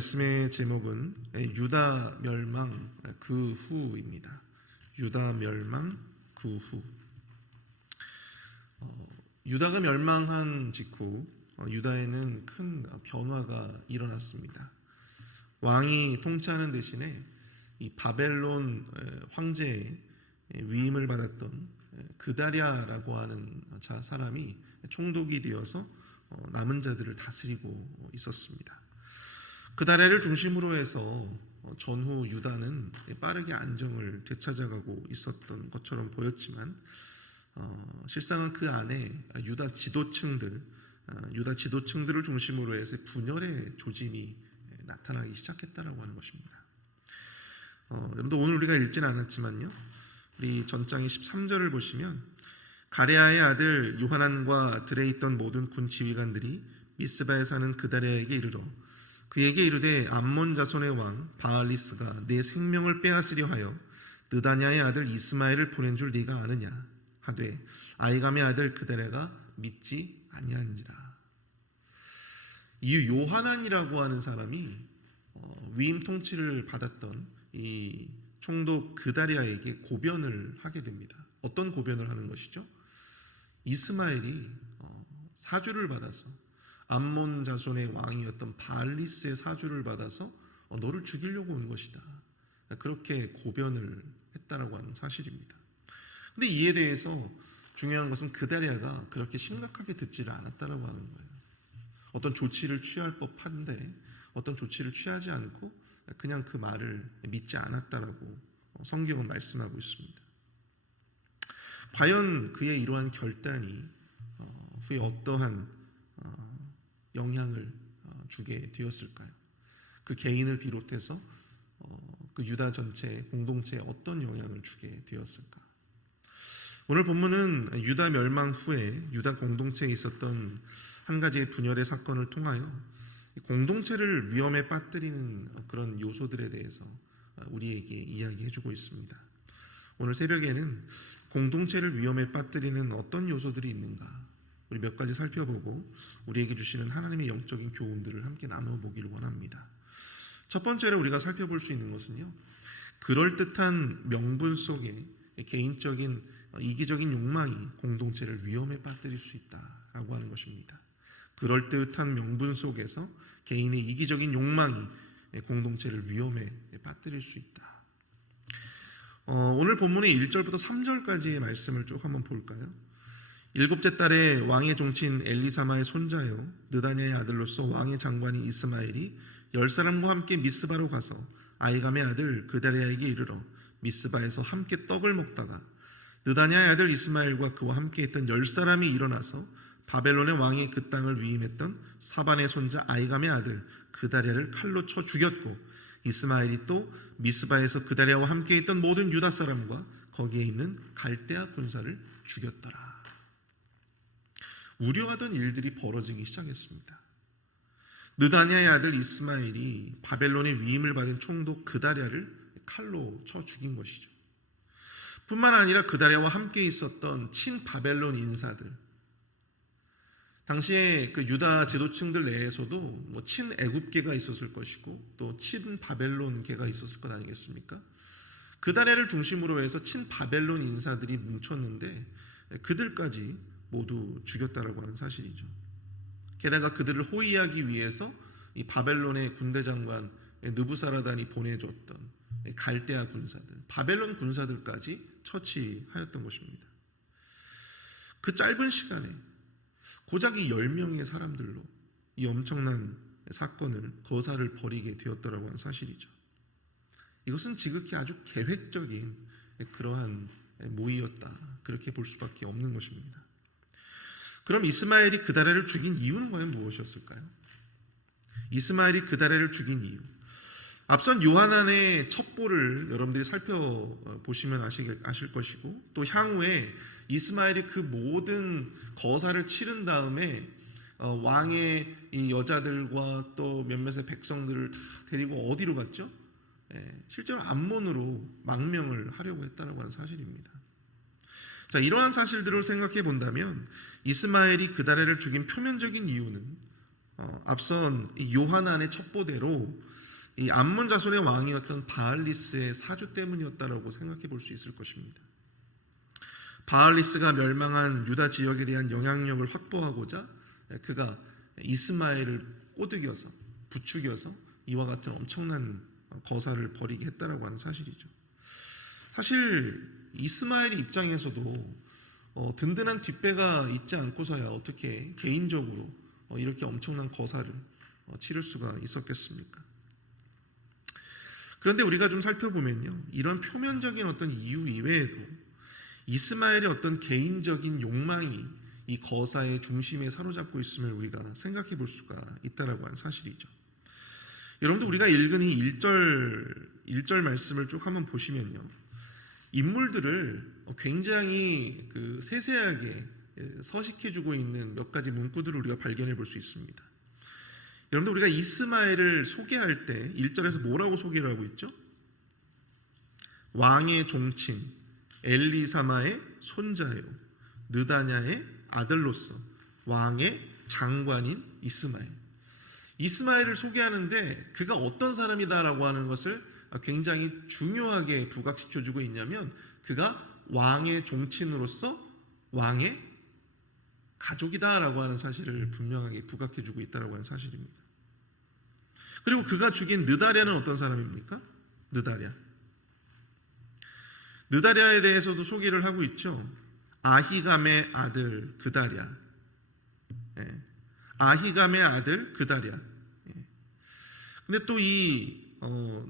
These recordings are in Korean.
말씀의 제목은 유다 멸망 그 후입니다. 유다 멸망 그 후. 유다가 멸망한 직후 유다에는 큰 변화가 일어났습니다. 왕이 통치하는 대신에 이 바벨론 황제의 위임을 받았던 그다랴라고 하는 사람이 총독이 되어서 남은 자들을 다스리고 있었습니다. 그다랴를 중심으로 해서 전후 유다는 빠르게 안정을 되찾아가고 있었던 것처럼 보였지만 실상은 그 안에 유다 지도층들을 중심으로 해서 분열의 조짐이 나타나기 시작했다라고 하는 것입니다. 여러분들 오늘 우리가 읽지는 않았지만요, 우리 전장의 13절을 보시면 가레아의 아들 요하난과 들에 있던 모든 군 지휘관들이 미스바에 사는 그다랴에게 이르러 그에게 이르되 암몬 자손의 왕 바알리스가 내 생명을 빼앗으려 하여 느다냐의 아들 이스마엘을 보낸 줄 네가 아느냐 하되 아이감의 아들 그다랴가 믿지 아니한지라. 이 요하난이라고 하는 사람이 위임 통치를 받았던 이 총독 그다랴에게 고변을 하게 됩니다. 어떤 고변을 하는 것이죠? 이스마엘이 사주를 받아서 암몬 자손의 왕이었던 바알리스의 사주를 받아서 너를 죽이려고 온 것이다. 그렇게 고변을 했다라고 하는 사실입니다. 근데 이에 대해서 중요한 것은 그다랴가 그렇게 심각하게 듣지를 않았다라고 하는 거예요. 어떤 조치를 취할 법한데 어떤 조치를 취하지 않고 그냥 그 말을 믿지 않았다라고 성경은 말씀하고 있습니다. 과연 그의 이러한 결단이 후에 어떠한 영향을 주게 되었을까요? 그 개인을 비롯해서 그 유다 전체 공동체에 어떤 영향을 주게 되었을까? 오늘 본문은 유다 멸망 후에 유다 공동체에 있었던 한 가지의 분열의 사건을 통하여 공동체를 위험에 빠뜨리는 그런 요소들에 대해서 우리에게 이야기해주고 있습니다. 오늘 새벽에는 공동체를 위험에 빠뜨리는 어떤 요소들이 있는가, 우리 몇 가지 살펴보고 우리에게 주시는 하나님의 영적인 교훈들을 함께 나눠보기를 원합니다. 첫 번째로 우리가 살펴볼 수 있는 것은요, 그럴듯한 명분 속에 개인적인 이기적인 욕망이 공동체를 위험에 빠뜨릴 수 있다라고 하는 것입니다. 그럴듯한 명분 속에서 개인의 이기적인 욕망이 공동체를 위험에 빠뜨릴 수 있다. 오늘 본문의 1절부터 3절까지의 말씀을 쭉 한번 볼까요? 일곱째 달에 왕의 종친 엘리사마의 손자요 느다냐의 아들로서 왕의 장관인 이스마엘이 10사람과 함께 미스바로 가서 아이감의 아들 그다랴에게 이르러 미스바에서 함께 떡을 먹다가 느다냐의 아들 이스마엘과 그와 함께 있던 10사람이 일어나서 바벨론의 왕이 그 땅을 위임했던 사반의 손자 아이감의 아들 그다랴를 칼로 쳐 죽였고 이스마엘이 또 미스바에서 그다랴와 함께 있던 모든 유다 사람과 거기에 있는 갈대아 군사를 죽였더라. 우려하던 일들이 벌어지기 시작했습니다. 느다냐의 아들 이스마엘이 바벨론의 위임을 받은 총독 그다랴를 칼로 쳐 죽인 것이죠. 뿐만 아니라 그다랴와 함께 있었던 친바벨론 인사들, 당시에 그 유다 지도층들 내에서도 친애굽계가 있었을 것이고 또 친바벨론계가 있었을 것 아니겠습니까? 그다랴를 중심으로 해서 친바벨론 인사들이 뭉쳤는데 그들까지 모두 죽였다라고 하는 사실이죠. 게다가 그들을 호위하기 위해서 이 바벨론의 군대 장관 느부사라단이 보내줬던 갈대아 군사들, 바벨론 군사들까지 처치하였던 것입니다. 그 짧은 시간에 고작 이 10명의 사람들로 이 엄청난 사건을 거사를 벌이게 되었다라고 하는 사실이죠. 이것은 지극히 아주 계획적인 그러한 모의였다, 그렇게 볼 수밖에 없는 것입니다. 그럼 이스마엘이 그다랴를 죽인 이유는 과연 무엇이었을까요? 이스마엘이 그다랴를 죽인 이유, 앞선 요하난의 첩보를 여러분들이 살펴보시면 아실 것이고 또 향후에 이스마엘이 그 모든 거사를 치른 다음에 왕의 이 여자들과 또 몇몇의 백성들을 다 데리고 어디로 갔죠? 실제로 암몬으로 망명을 하려고 했다고 하는 사실입니다. 자, 이러한 사실들을 생각해 본다면 이스마엘이 그다랴를 죽인 표면적인 이유는 앞선 요하난의 첩보대로 이 암몬 자손의 왕이었던 바알리스의 사주 때문이었다라고 생각해 볼 수 있을 것입니다. 바알리스가 멸망한 유다 지역에 대한 영향력을 확보하고자 그가 이스마엘을 꼬드겨서 부추겨서 이와 같은 엄청난 거사를 벌이게 했다라고 하는 사실이죠. 사실 이스마엘의 입장에서도 든든한 뒷배가 있지 않고서야 어떻게 개인적으로 이렇게 엄청난 거사를 치를 수가 있었겠습니까? 그런데 우리가 좀 살펴보면요, 이런 표면적인 어떤 이유 이외에도 이스마엘의 어떤 개인적인 욕망이 이 거사의 중심에 사로잡고 있음을 우리가 생각해 볼 수가 있다라고 하는 사실이죠. 여러분들 우리가 읽은 이 1절 말씀을 쭉 한번 보시면요, 인물들을 굉장히 세세하게 서식해주고 있는 몇 가지 문구들을 우리가 발견해 볼 수 있습니다. 여러분들 우리가 이스마엘을 소개할 때 1절에서 뭐라고 소개를 하고 있죠? 왕의 종친, 엘리사마의 손자요, 느다냐의 아들로서 왕의 장관인 이스마엘. 이스마엘을 소개하는데 그가 어떤 사람이다라고 하는 것을 굉장히 중요하게 부각시켜주고 있냐면, 그가 왕의 종친으로서 왕의 가족이다라고 하는 사실을 분명하게 부각해주고 있다라고 하는 사실입니다. 그리고 그가 죽인 느다랴는 어떤 사람입니까? 느다랴에 대해서도 소개를 하고 있죠. 아히감의 아들 그다랴. 아히감의 아들 그다랴. 근데 또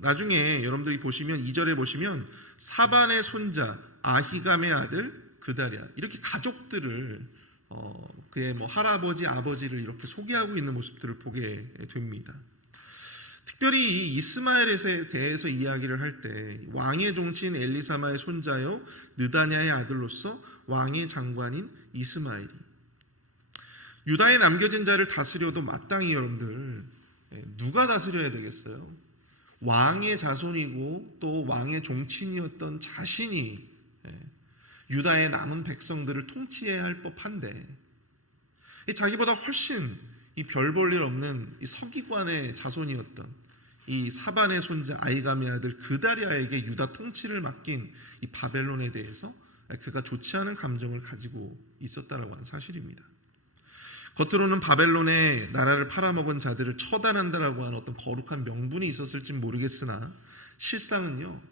나중에 여러분들이 보시면 2절에 보시면 사반의 손자 아히감의 아들 그다랴, 이렇게 가족들을 그의 할아버지 아버지를 이렇게 소개하고 있는 모습들을 보게 됩니다. 특별히 이 이스마엘에 대해서 이야기를 할 때 왕의 종친 엘리사마의 손자요 느다냐의 아들로서 왕의 장관인 이스마엘이, 유다에 남겨진 자를 다스려도 마땅히 여러분들 누가 다스려야 되겠어요? 왕의 자손이고 또 왕의 종친이었던 자신이 유다의 남은 백성들을 통치해야 할 법한데, 자기보다 훨씬 이 별 볼 일 없는 이 서기관의 자손이었던 이 사반의 손자 아히감의 아들 그다랴에게 유다 통치를 맡긴 이 바벨론에 대해서 그가 좋지 않은 감정을 가지고 있었다라고 하는 사실입니다. 겉으로는 바벨론의 나라를 팔아먹은 자들을 처단한다라고 하는 어떤 거룩한 명분이 있었을지 모르겠으나, 실상은요,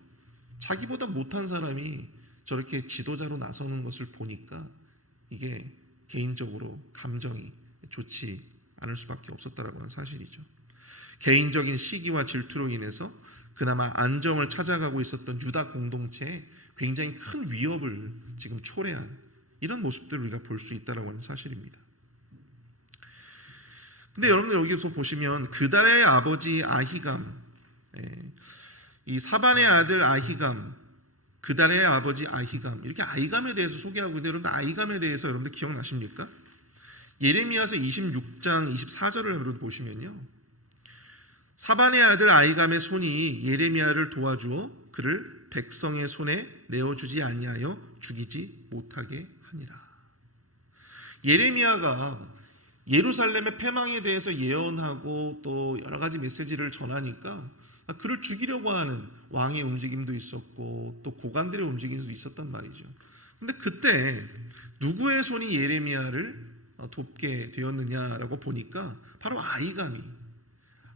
자기보다 못한 사람이 저렇게 지도자로 나서는 것을 보니까 이게 개인적으로 감정이 좋지 않을 수밖에 없었다라고 하는 사실이죠. 개인적인 시기와 질투로 인해서 그나마 안정을 찾아가고 있었던 유다 공동체에 굉장히 큰 위협을 지금 초래한 이런 모습들을 우리가 볼 수 있다라고 하는 사실입니다. 근데 여러분들 여기서 보시면 그다랴의 아버지 아히감, 이 사반의 아들 아히감, 그다랴의 아버지 아히감, 이렇게 아히감에 대해서 소개하고 있는데, 여러분들 아히감에 대해서 여러분들 기억나십니까? 예레미야서 26장 24절을 여러분 보시면요, 사반의 아들 아히감의 손이 예레미야를 도와주어 그를 백성의 손에 내어주지 아니하여 죽이지 못하게 하니라. 예레미야가 예루살렘의 패망에 대해서 예언하고 또 여러 가지 메시지를 전하니까 그를 죽이려고 하는 왕의 움직임도 있었고 또 고관들의 움직임도 있었단 말이죠. 근데 그때 누구의 손이 예레미야를 돕게 되었느냐라고 보니까 바로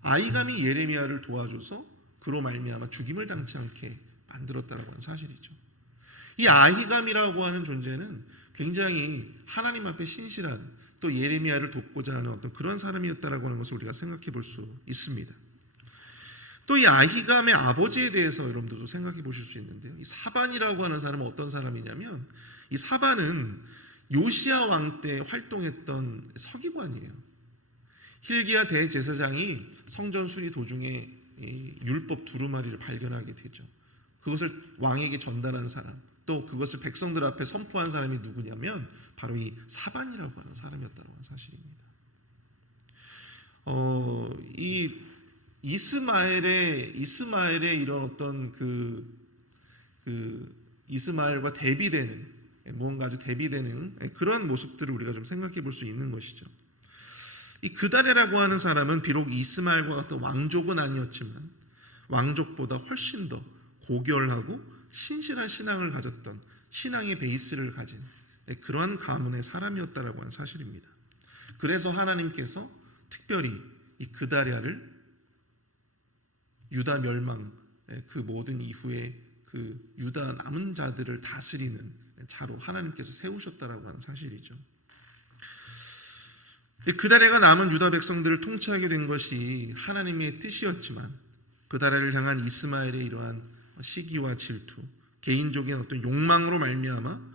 아히감이 예레미야를 도와줘서 그로 말미암아 죽임을 당치 않게 만들었다라고 하는 사실이죠. 이 아히감이라고 하는 존재는 굉장히 하나님 앞에 신실한, 또 예레미야를 돕고자 하는 어떤 그런 사람이었다라고 하는 것을 우리가 생각해 볼 수 있습니다. 또 이 아히감의 아버지에 대해서 여러분들도 생각해 보실 수 있는데요, 이 사반이라고 하는 사람은 어떤 사람이냐면, 이 사반은 요시야 왕 때 활동했던 서기관이에요. hil기야 대제사장이 성전 수리 도중에 율법 두루마리를 발견하게 되죠. 그것을 왕에게 전달한 사람, 또 그것을 백성들 앞에 선포한 사람이 누구냐면 바로 이 사반이라고 하는 사람이었다고 하는 사실입니다. 이 이스마엘의 이런 어떤 이스마엘과 대비되는, 무언가 아주 대비되는 그런 모습들을 우리가 좀 생각해 볼 수 있는 것이죠. 이 그다랴라고 하는 사람은 비록 이스마엘과 같은 왕족은 아니었지만 왕족보다 훨씬 더 고결하고 신실한 신앙을 가졌던 신앙의 베이스를 가진 그러한 가문의 사람이었다라고 하는 사실입니다. 그래서 하나님께서 특별히 이 그다랴를 유다 멸망 그 모든 이후에 그 유다 남은 자들을 다스리는 자로 하나님께서 세우셨다라고 하는 사실이죠. 그다랴가 남은 유다 백성들을 통치하게 된 것이 하나님의 뜻이었지만 그다랴를 향한 이스마엘의 이러한 시기와 질투, 개인적인 어떤 욕망으로 말미암아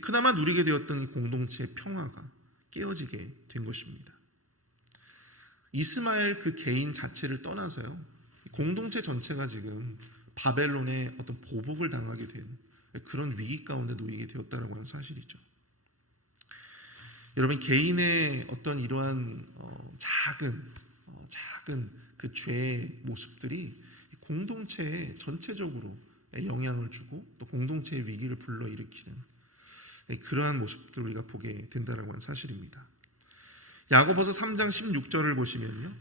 그나마 누리게 되었던 이 공동체의 평화가 깨어지게 된 것입니다. 이스마엘 그 개인 자체를 떠나서요, 공동체 전체가 지금 바벨론의 어떤 보복을 당하게 된 그런 위기 가운데 놓이게 되었다라고 하는 사실이죠. 여러분, 개인의 어떤 이러한 작은 그 죄의 모습들이 공동체에 전체적으로 영향을 주고 또 공동체의 위기를 불러일으키는 그러한 모습들을 우리가 보게 된다라고 하는 사실입니다. 야고보서 3장 16절을 보시면요,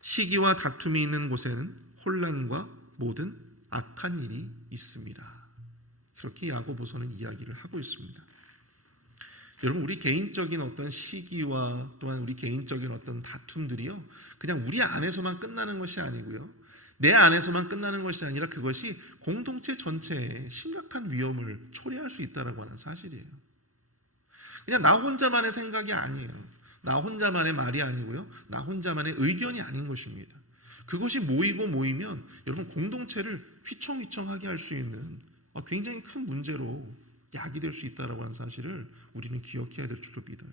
시기와 다툼이 있는 곳에는 혼란과 모든 악한 일이 있습니다. 그렇게 야고보서는 이야기를 하고 있습니다. 여러분, 우리 개인적인 어떤 시기와 또한 우리 개인적인 어떤 다툼들이요, 그냥 우리 안에서만 끝나는 것이 아니고요, 내 안에서만 끝나는 것이 아니라 그것이 공동체 전체에 심각한 위험을 초래할 수 있다라고 하는 사실이에요. 그냥 나 혼자만의 생각이 아니에요. 나 혼자만의 말이 아니고요, 나 혼자만의 의견이 아닌 것입니다. 그것이 모이면 여러분, 공동체를 휘청휘청하게 할 수 있는 굉장히 큰 문제로 야기될 수 있다라고 하는 사실을 우리는 기억해야 될 줄로 믿어요.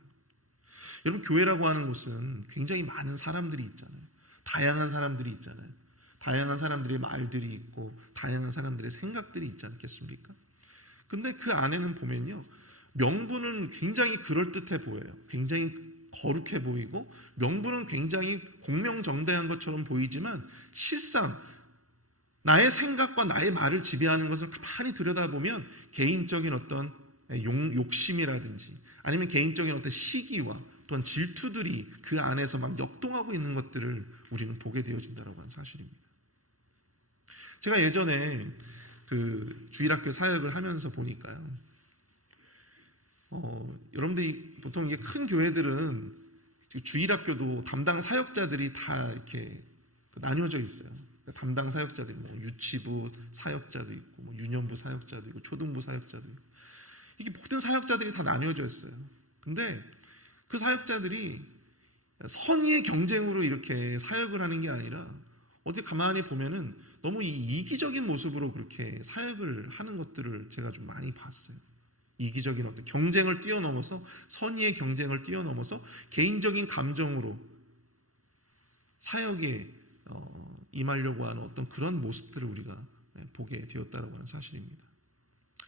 여러분, 교회라고 하는 곳은 굉장히 많은 사람들이 있잖아요. 다양한 사람들이 있잖아요. 다양한 사람들의 말들이 있고 다양한 사람들의 생각들이 있지 않겠습니까? 근데 그 안에는 보면요, 명분은 굉장히 그럴듯해 보여요. 굉장히 거룩해 보이고 명분은 굉장히 공명정대한 것처럼 보이지만 실상 나의 생각과 나의 말을 지배하는 것을 가만히 들여다보면 개인적인 어떤 욕심이라든지 아니면 개인적인 어떤 시기와 또한 질투들이 그 안에서 막 역동하고 있는 것들을 우리는 보게 되어진다고 하는 사실입니다. 제가 예전에 그 주일학교 사역을 하면서 보니까요, 여러분들이 보통 이게 큰 교회들은 주일학교도 담당 사역자들이 다 이렇게 나뉘어져 있어요. 담당 사역자들이 유치부 사역자도 있고 유년부 사역자도 있고 초등부 사역자도 있고, 이게 모든 사역자들이 다 나뉘어져 있어요. 근데 그 사역자들이 선의의 경쟁으로 이렇게 사역을 하는 게 아니라 어디 가만히 보면은 너무 이기적인 모습으로 그렇게 사역을 하는 것들을 제가 좀 많이 봤어요. 이기적인 어떤 경쟁을 뛰어넘어서, 선의의 경쟁을 뛰어넘어서 개인적인 감정으로 사역에 임하려고 하는 어떤 그런 모습들을 우리가 보게 되었다고 하는 사실입니다.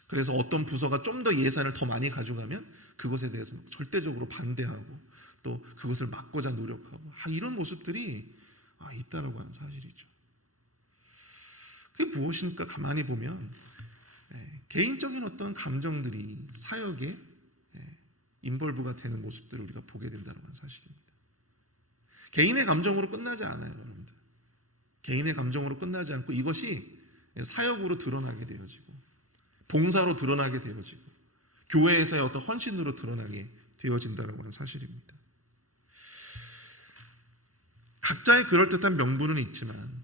그래서 어떤 부서가 좀 더 예산을 더 많이 가져가면 그것에 대해서 절대적으로 반대하고 또 그것을 막고자 노력하고 이런 모습들이 있다라고 하는 사실이죠. 그게 무엇입니까? 가만히 보면 개인적인 어떤 감정들이 사역에 인볼브가 되는 모습들을 우리가 보게 된다는 사실입니다. 개인의 감정으로 끝나지 않아요, 여러분들. 개인의 감정으로 끝나지 않고 이것이 사역으로 드러나게 되어지고 봉사로 드러나게 되어지고 교회에서의 어떤 헌신으로 드러나게 되어진다는 하는 사실입니다. 각자의 그럴듯한 명분은 있지만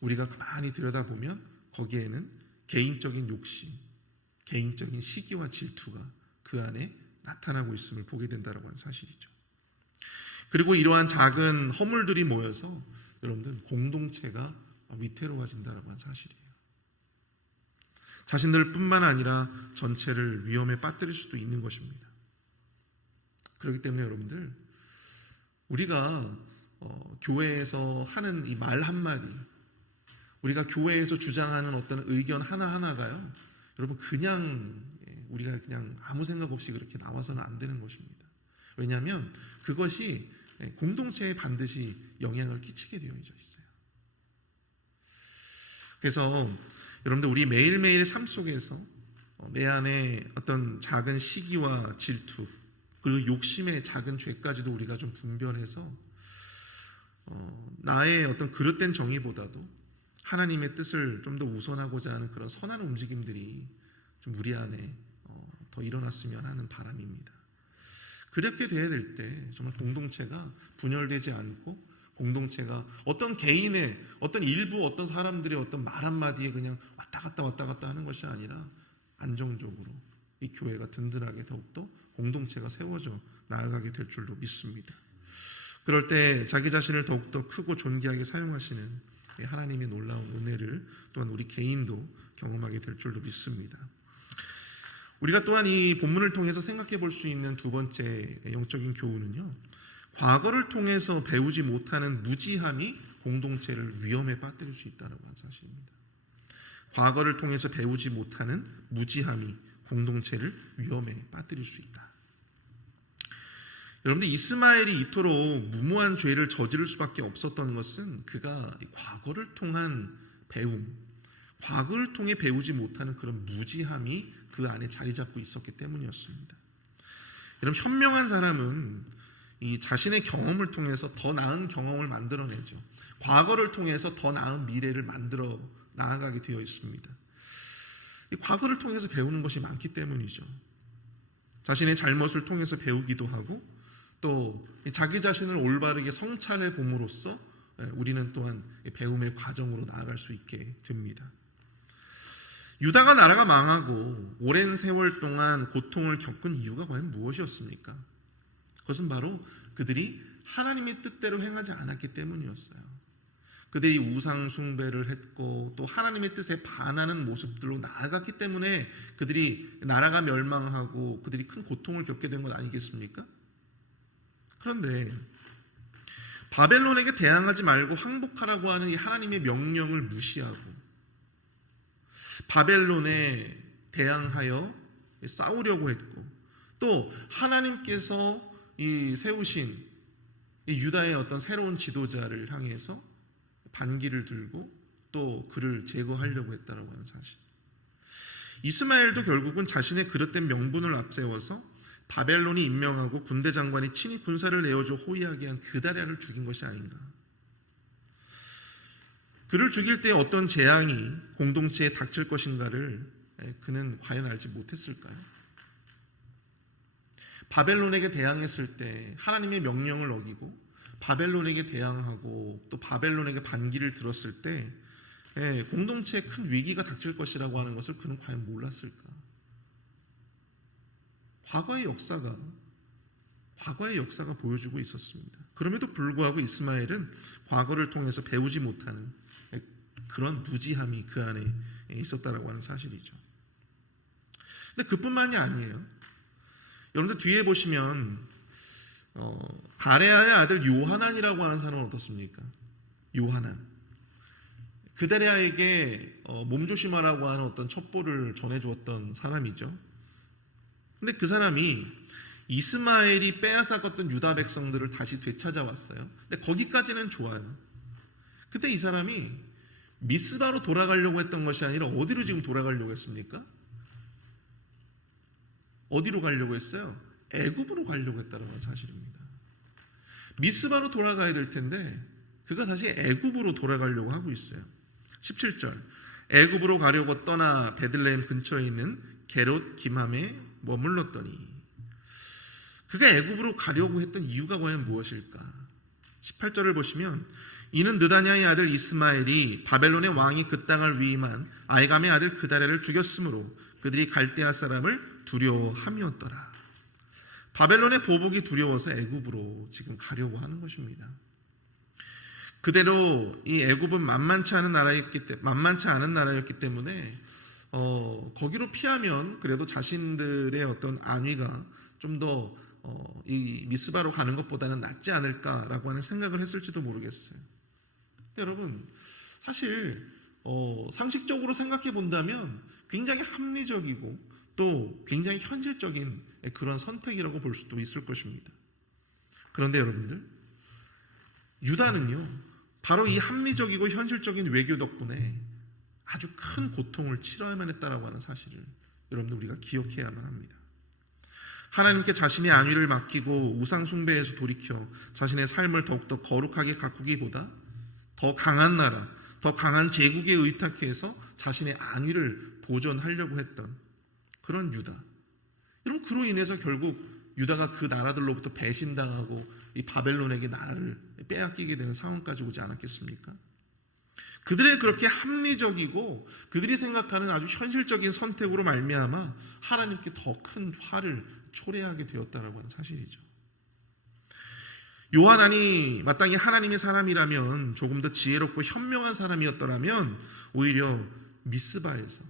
우리가 많이 들여다보면 거기에는 개인적인 욕심, 개인적인 시기와 질투가 그 안에 나타나고 있음을 보게 된다는 하는 사실이죠. 그리고 이러한 작은 허물들이 모여서 여러분들 공동체가 위태로워진다는 하는 사실이에요. 자신들뿐만 아니라 전체를 위험에 빠뜨릴 수도 있는 것입니다. 그렇기 때문에 여러분들, 우리가 교회에서 하는 이 말 한마디, 우리가 교회에서 주장하는 어떤 의견 하나하나가요, 여러분 우리가 그냥 아무 생각 없이 그렇게 나와서는 안 되는 것입니다. 왜냐하면 그것이 공동체에 반드시 영향을 끼치게 되어 있어요. 그래서 여러분들, 우리 매일매일 삶 속에서 내 안에 어떤 작은 시기와 질투 그리고 욕심의 작은 죄까지도 우리가 좀 분별해서 나의 어떤 그릇된 정의보다도 하나님의 뜻을 좀 더 우선하고자 하는 그런 선한 움직임들이 좀 우리 안에 더 일어났으면 하는 바람입니다. 그렇게 돼야 될 때 정말 공동체가 분열되지 않고, 공동체가 어떤 개인의 어떤 일부 어떤 사람들의 어떤 말 한마디에 그냥 왔다 갔다 하는 것이 아니라 안정적으로 이 교회가 든든하게 더욱더 공동체가 세워져 나아가게 될 줄로 믿습니다. 그럴 때 자기 자신을 더욱더 크고 존귀하게 사용하시는 하나님의 놀라운 은혜를 또한 우리 개인도 경험하게 될 줄로 믿습니다. 우리가 또한 이 본문을 통해서 생각해 볼 수 있는 두 번째 영적인 교훈은요, 과거를 통해서 배우지 못하는 무지함이 공동체를 위험에 빠뜨릴 수 있다는 사실입니다. 과거를 통해서 배우지 못하는 무지함이 공동체를 위험에 빠뜨릴 수 있다. 여러분들, 이스마엘이 이토록 무모한 죄를 저지를 수밖에 없었던 것은 그가 과거를 통한 배움, 과거를 통해 배우지 못하는 그런 무지함이 그 안에 자리 잡고 있었기 때문이었습니다. 여러분, 현명한 사람은 이 자신의 경험을 통해서 더 나은 경험을 만들어내죠. 과거를 통해서 더 나은 미래를 만들어 나아가게 되어 있습니다. 이 과거를 통해서 배우는 것이 많기 때문이죠. 자신의 잘못을 통해서 배우기도 하고, 또 자기 자신을 올바르게 성찰해 봄으로써 우리는 또한 배움의 과정으로 나아갈 수 있게 됩니다. 유다가 나라가 망하고 오랜 세월 동안 고통을 겪은 이유가 과연 무엇이었습니까? 그것은 바로 그들이 하나님의 뜻대로 행하지 않았기 때문이었어요. 그들이 우상 숭배를 했고 또 하나님의 뜻에 반하는 모습들로 나아갔기 때문에 그들이 나라가 멸망하고 그들이 큰 고통을 겪게 된 것 아니겠습니까? 그런데 바벨론에게 대항하지 말고 항복하라고 하는 이 하나님의 명령을 무시하고 바벨론에 대항하여 싸우려고 했고, 또 하나님께서 이 세우신 이 유다의 어떤 새로운 지도자를 향해서 반기를 들고 또 그를 제거하려고 했다라고 하는 사실. 이스마엘도 결국은 자신의 그릇된 명분을 앞세워서 바벨론이 임명하고 군대 장관이 친히 군사를 내어줘 호위하게 한 그다랴를 죽인 것이 아닌가. 그를 죽일 때 어떤 재앙이 공동체에 닥칠 것인가를 그는 과연 알지 못했을까요? 바벨론에게 대항했을 때 하나님의 명령을 어기고 바벨론에게 대항하고 또 바벨론에게 반기를 들었을 때 공동체에 큰 위기가 닥칠 것이라고 하는 것을 그는 과연 몰랐을까? 과거의 역사가 보여주고 있었습니다. 그럼에도 불구하고 이스마엘은 과거를 통해서 배우지 못하는 그런 무지함이 그 안에 있었다라고 하는 사실이죠. 근데 그뿐만이 아니에요. 여러분들 뒤에 보시면 가레아의 아들 요하난이라고 하는 사람은 어떻습니까? 요하난. 그다랴에게 몸조심하라고 하는 어떤 첩보를 전해주었던 사람이죠. 근데 그 사람이 이스마엘이 빼앗아갔던 유다 백성들을 다시 되찾아왔어요. 근데 거기까지는 좋아요. 그때 이 사람이 미스바로 돌아가려고 했던 것이 아니라 어디로 지금 돌아가려고 했습니까? 어디로 가려고 했어요? 애굽으로 가려고 했다는 건 사실입니다. 미스바로 돌아가야 될 텐데 그가 다시 애굽으로 돌아가려고 하고 있어요. 17절, 애굽으로 가려고 떠나 베들레헴 근처에 있는 게롯 기맘에 머물렀더니, 그가 애굽으로 가려고 했던 이유가 과연 무엇일까? 18절을 보시면, 이는 느다냐의 아들 이스마엘이 바벨론의 왕이 그 땅을 위임한 아이감의 아들 그다랴를 죽였으므로 그들이 갈대아 사람을 두려워함이었더라. 바벨론의 보복이 두려워서 애굽으로 지금 가려고 하는 것입니다. 그대로 이 애굽은 만만치 않은 나라였기 때문에 거기로 피하면 그래도 자신들의 어떤 안위가 좀 더 이 미스바로 가는 것보다는 낫지 않을까라고 하는 생각을 했을지도 모르겠어요. 근데 여러분, 사실 상식적으로 생각해 본다면 굉장히 합리적이고 또 굉장히 현실적인 그런 선택이라고 볼 수도 있을 것입니다. 그런데 여러분들, 유다는요, 바로 이 합리적이고 현실적인 외교 덕분에 아주 큰 고통을 치러야만 했다라고 하는 사실을 여러분들 우리가 기억해야만 합니다. 하나님께 자신의 안위를 맡기고 우상 숭배에서 돌이켜 자신의 삶을 더욱더 거룩하게 가꾸기보다 더 강한 나라, 더 강한 제국에 의탁해서 자신의 안위를 보존하려고 했던 그런 유다. 여러분, 그로 인해서 결국 유다가 그 나라들로부터 배신당하고 이 바벨론에게 나라를 빼앗기게 되는 상황까지 오지 않았겠습니까? 그들의 그렇게 합리적이고 그들이 생각하는 아주 현실적인 선택으로 말미암아 하나님께 더 큰 화를 초래하게 되었다라고 하는 사실이죠. 요하난이 마땅히 하나님의 사람이라면, 조금 더 지혜롭고 현명한 사람이었더라면 오히려 미스바에서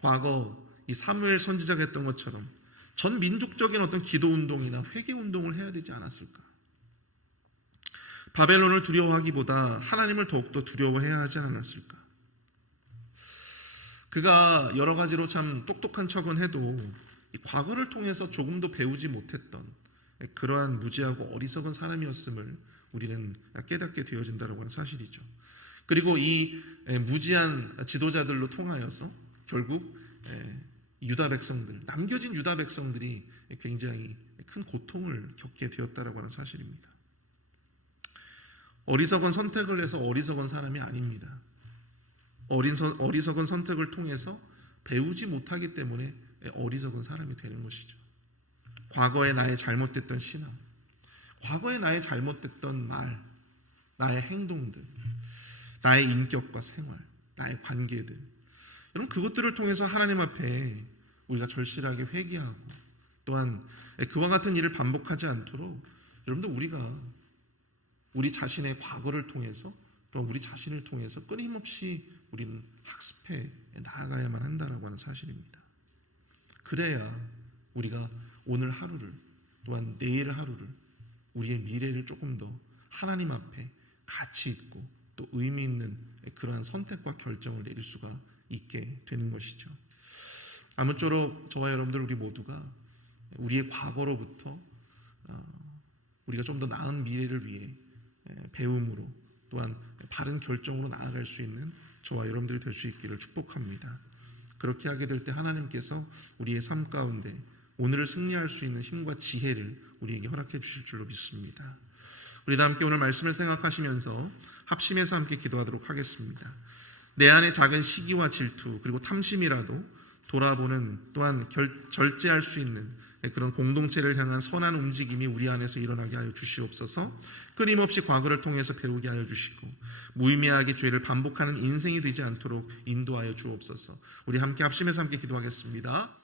과거 이 사무엘 선지자가 했던 것처럼 전 민족적인 어떤 기도 운동이나 회개 운동을 해야 되지 않았을까? 바벨론을 두려워하기보다 하나님을 더욱더 두려워해야 하지 않았을까? 그가 여러 가지로 참 똑똑한 척은 해도 이 과거를 통해서 조금도 배우지 못했던 그러한 무지하고 어리석은 사람이었음을 우리는 깨닫게 되어진다고 하는 사실이죠. 그리고 이 무지한 지도자들로 통하여서 결국 유다 백성들, 남겨진 유다 백성들이 굉장히 큰 고통을 겪게 되었다고 하는 사실입니다. 어리석은 선택을 해서 어리석은 사람이 아닙니다. 어리석은 선택을 통해서 배우지 못하기 때문에 어리석은 사람이 되는 것이죠. 과거에 나의 잘못됐던 신앙, 과거에 나의 잘못됐던 말, 나의 행동들, 나의 인격과 생활, 나의 관계들, 여러분, 그것들을 통해서 하나님 앞에 우리가 절실하게 회개하고 또한 그와 같은 일을 반복하지 않도록 여러분들 우리가 우리 자신의 과거를 통해서 또 우리 자신을 통해서 끊임없이 우리는 학습해 나아가야만 한다라고 하는 사실입니다. 그래야 우리가 오늘 하루를 또한 내일 하루를 우리의 미래를 조금 더 하나님 앞에 가치 있고 또 의미 있는 그러한 선택과 결정을 내릴 수가 있게 되는 것이죠. 아무쪼록 저와 여러분들 우리 모두가 우리의 과거로부터 우리가 좀 더 나은 미래를 위해 배움으로 또한 바른 결정으로 나아갈 수 있는 저와 여러분들이 될 수 있기를 축복합니다. 그렇게 하게 될 때 하나님께서 우리의 삶 가운데 오늘을 승리할 수 있는 힘과 지혜를 우리에게 허락해 주실 줄로 믿습니다. 우리 다 함께 오늘 말씀을 생각하시면서 합심해서 함께 기도하도록 하겠습니다. 내 안에 작은 시기와 질투 그리고 탐심이라도 돌아보는 또한 절제할 수 있는 그런 공동체를 향한 선한 움직임이 우리 안에서 일어나게 하여 주시옵소서. 끊임없이 과거를 통해서 배우게 하여 주시고 무의미하게 죄를 반복하는 인생이 되지 않도록 인도하여 주옵소서. 우리 함께 합심해서 함께 기도하겠습니다.